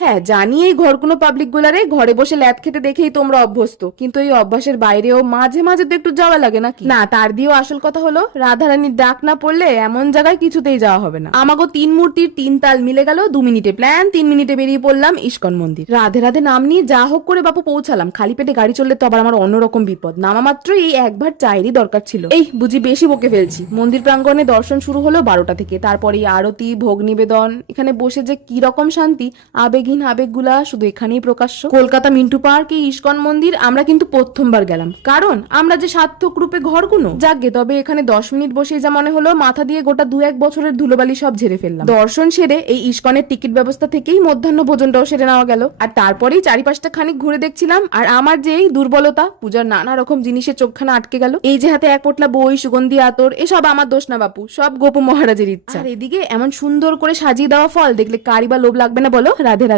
হ্যাঁ জানি এই ঘর কোনো পাবলিক গুলারে ঘরে বসে ল্যাদ খেতে দেখেই তোমরা অভ্যস্ত। কিন্তু এই অভ্যাসের বাইরেও মাঝে মাঝে তো একটু যাওয়া লাগে নাকি? না তার দিয়েও আসল কথা হলো রাধারানীর ডাক না পড়লে এমন জায়গায় কিছুতেই যাওয়া হবে না। আমাগো তিন মূর্তির তিন তাল মিলে গেল দু মিনিটে প্ল্যান তিন মিনিটে বেরিয়ে পড়লাম ইস্কন মন্দির। রাধে রাধে নাম নিয়ে যা হোক করে বাপু পৌঁছালাম। খালি পেটে গাড়ি চললে তো আবার আমার অন্যরকম বিপদ। নামা মাত্র এই একবার চায়েরই দরকার ছিল। এই বুঝি বেশি বকে ফেলছি। মন্দির প্রাঙ্গণে দর্শন শুরু হলো বারোটা থেকে। তারপরে এই আরতি ভোগ নিবেদন এখানে বসে যে কি রকম শান্তি আবেগহীন আবেগগুলা শুধু এখানেই প্রকাশ্য। কলকাতা মিন্টু পার্ক এই ইস্কন মন্দির আমরা কিন্তু প্রথমবার গেলাম। কারণ আমরা যে সার্থক রূপে ঘরগুনো যাকে তবে এখানে দশ মিনিট বসে যা মনে হলো মাথা দিয়ে গোটা দু এক বছরের ধুলোবালি সব ঝেড়ে ফেললাম। দর্শন সেরে এই ইস্কনের টিকিট ব্যবস্থা থেকেই মধ্যাহ্ন ভোজনটাও সেরে নেওয়া গেল। আর তারপরেই চারিপাশটা খানিক ঘুরে দেখছিলাম আর আমার যে এই দুর্বলতা পূজার নানা রকম জিনিসের চোখখানা আটকে গেল। এই যে হাতে এক পোটলা বই সুগন্ধি আতর এসব আমার দোষ না বাপু সব গোপু মহারাজের ইচ্ছা। আর এদিকে এমন সুন্দর করে সাজিয়ে দেওয়া ফল দেখলে কারি বা লোভ লাগবে না বলো? রাধে রাধে।